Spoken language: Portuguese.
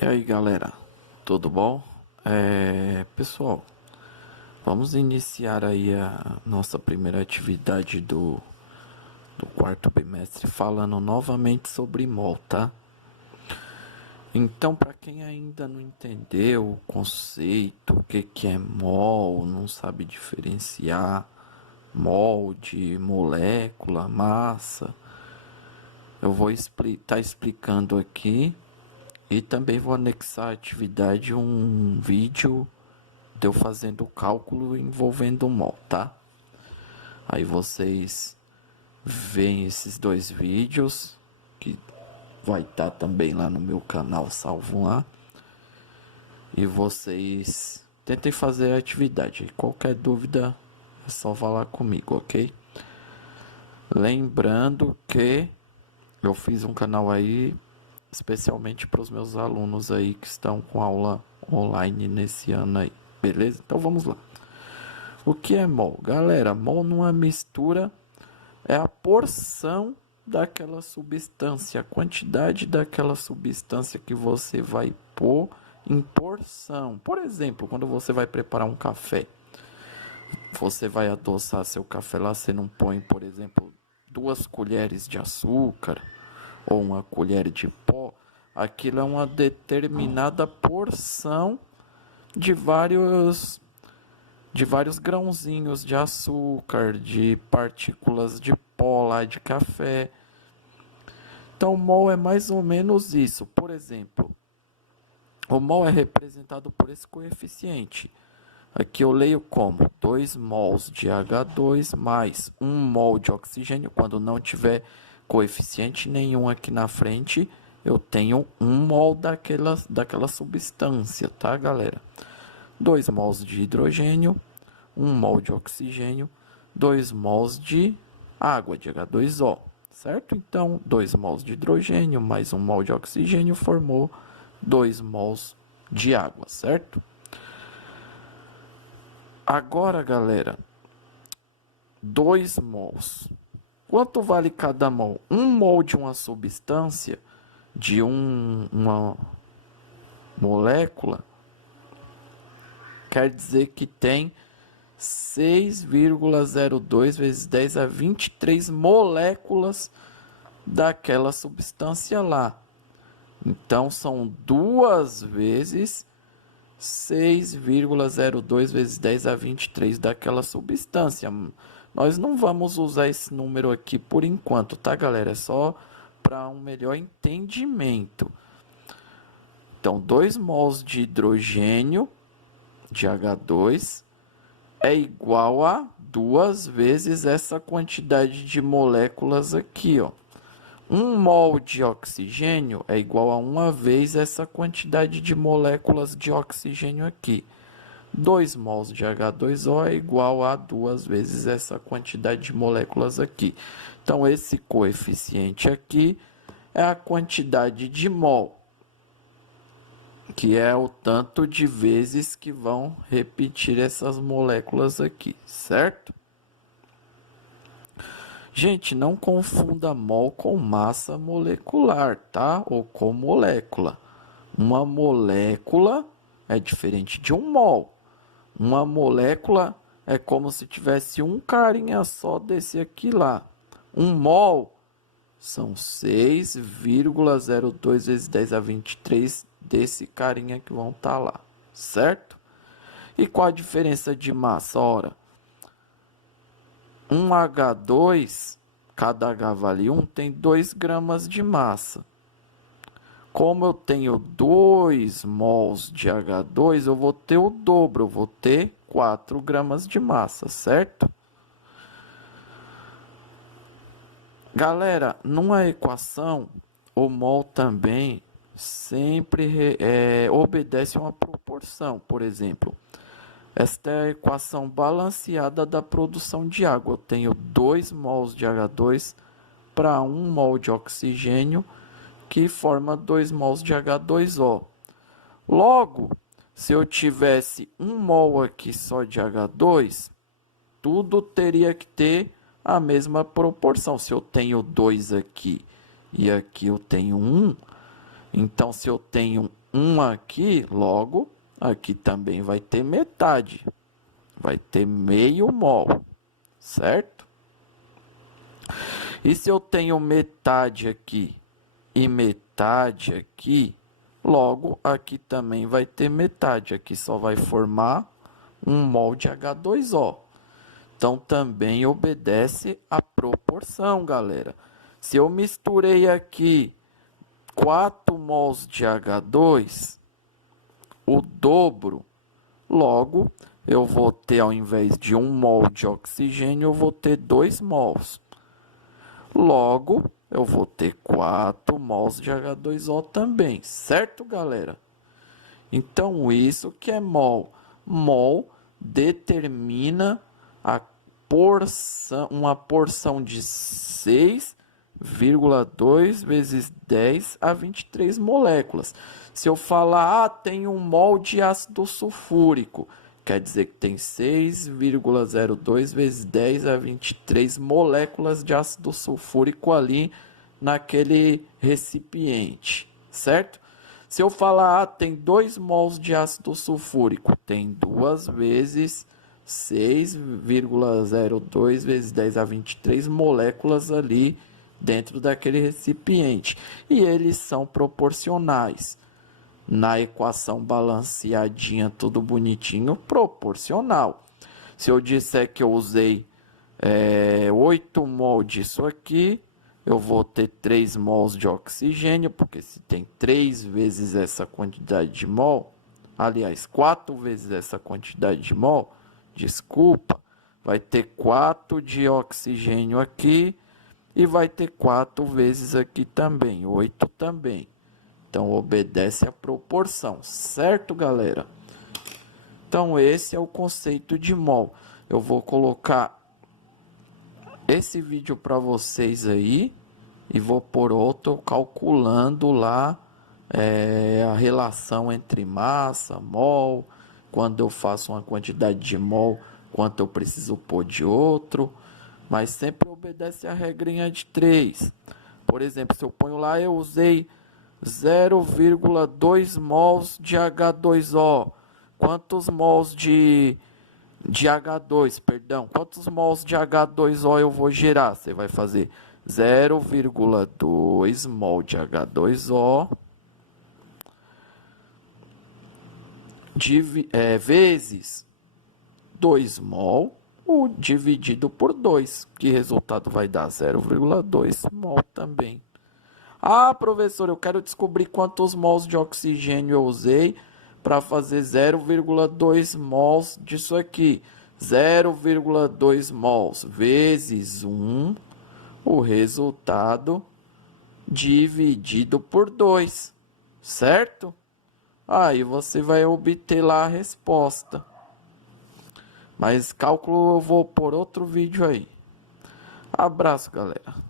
E aí galera, tudo bom? Pessoal, vamos iniciar aí a nossa primeira atividade do quarto bimestre falando novamente sobre mol, tá? Então, para quem ainda não entendeu o conceito, o que é mol, não sabe diferenciar mol de molécula, massa, eu vou estar explicando aqui e também vou anexar à atividade um vídeo de eu fazendo o cálculo envolvendo o mol, tá? Aí vocês veem esses dois vídeos, que vai estar também lá no meu canal salvo lá. E vocês tentem fazer a atividade. Qualquer dúvida é só falar comigo, ok? Lembrando que eu fiz um canal aí especialmente para os meus alunos aí que estão com aula online nesse ano aí, beleza? Então vamos lá. O que é mol? Galera, mol numa mistura é a porção daquela substância, a quantidade daquela substância que você vai pôr em porção. Por exemplo, quando você vai preparar um café, você vai adoçar seu café lá, você não põe, por exemplo, 2 colheres de açúcar ou 1 colher de pó. Aquilo é uma determinada porção de vários grãozinhos de açúcar, de partículas de pó lá de café. Então, o mol é mais ou menos isso. Por exemplo, o mol é representado por esse coeficiente. Aqui eu leio como 2 mols de H2 mais 1 mol de oxigênio. Quando não tiver coeficiente nenhum aqui na frente, eu tenho 1 mol daquela substância, tá, galera? 2 mols de hidrogênio, 1 mol de oxigênio, 2 mols de água, de H2O, certo? Então, 2 mols de hidrogênio mais 1 mol de oxigênio formou 2 mols de água, certo? Agora, galera, 2 mols. Quanto vale cada mol? 1 mol de uma substância, de uma molécula, quer dizer que tem 6,02 vezes 10 a 23 moléculas daquela substância lá. Então, são 2 vezes 6,02 vezes 10 a 23 daquela substância. Nós não vamos usar esse número aqui por enquanto, tá, galera? É só para um melhor entendimento. Então, 2 mols de hidrogênio de H2 é igual a 2 vezes essa quantidade de moléculas aqui, ó. 1 mol de oxigênio é igual a 1 vez essa quantidade de moléculas de oxigênio aqui. 2 mols de H2O é igual a 2 vezes essa quantidade de moléculas aqui. Então, esse coeficiente aqui é a quantidade de mol, que é o tanto de vezes que vão repetir essas moléculas aqui, certo? Gente, não confunda mol com massa molecular, tá? Ou com molécula. Uma molécula é diferente de um mol. Uma molécula é como se tivesse um carinha só desse aqui lá. Um mol são 6,02 vezes 10 a 23 desse carinha que vão estar lá, certo? E qual a diferença de massa? Ora, um H2, cada H vale 1, tem 2 gramas de massa. Como eu tenho 2 mols de H2, eu vou ter o dobro, eu vou ter 4 gramas de massa, certo? Galera, numa equação, o mol também sempre obedece a uma proporção. Por exemplo, esta é a equação balanceada da produção de água. Eu tenho 2 mols de H2 para 1 mol de oxigênio, que forma 2 mols de H2O. Logo, se eu tivesse 1 mol aqui só de H2, tudo teria que ter a mesma proporção. Se eu tenho 2 aqui e aqui eu tenho 1, então se eu tenho 1 1 aqui, logo, aqui também vai ter metade. Vai ter meio mol, certo? E se eu tenho metade aqui e metade aqui, logo, aqui também vai ter metade. Aqui só vai formar 1 mol de H2O. Então, também obedece à proporção, galera. Se eu misturei aqui 4 mols de H2, o dobro, logo, eu vou ter, ao invés de 1 mol de oxigênio, eu vou ter 2 mols. Logo, eu vou ter 4 mols de H2O também, certo, galera? Então, isso que é mol. Mol determina uma porção de 6,2 vezes 10 a 23 moléculas. Se eu falar, tem 1 mol de ácido sulfúrico, quer dizer que tem 6,02 vezes 10 a 23 moléculas de ácido sulfúrico ali naquele recipiente, certo? Se eu falar, tem 2 mols de ácido sulfúrico, tem 2 vezes 6,02 vezes 10 a 23 moléculas ali dentro daquele recipiente. E eles são proporcionais. Na equação balanceadinha, tudo bonitinho, proporcional. Se eu disser que eu usei 8 mol disso aqui, eu vou ter 3 mols de oxigênio, porque se tem 3 vezes essa quantidade de mol, aliás, 4 vezes essa quantidade de mol, desculpa, vai ter 4 de oxigênio aqui e vai ter 4 vezes aqui também, 8 também. Então, obedece à proporção, certo, galera? Então, esse é o conceito de mol. Eu vou colocar esse vídeo para vocês aí e vou por outro calculando lá a relação entre massa, mol, quando eu faço uma quantidade de mol, quanto eu preciso pôr de outro, mas sempre obedece a regrinha de 3. Por exemplo, se eu ponho lá, eu usei 0,2 mols de H2O. Quantos mols de H2, perdão? Quantos mols de H2O eu vou gerar? Você vai fazer 0,2 mol de H2O vezes 2 mol dividido por 2, que resultado vai dar 0,2 mol também. Ah, professor, eu quero descobrir quantos mols de oxigênio eu usei para fazer 0,2 mols disso aqui. 0,2 mols vezes 1, o resultado dividido por 2, certo? Aí você vai obter lá a resposta. Mas cálculo eu vou por outro vídeo aí. Abraço, galera.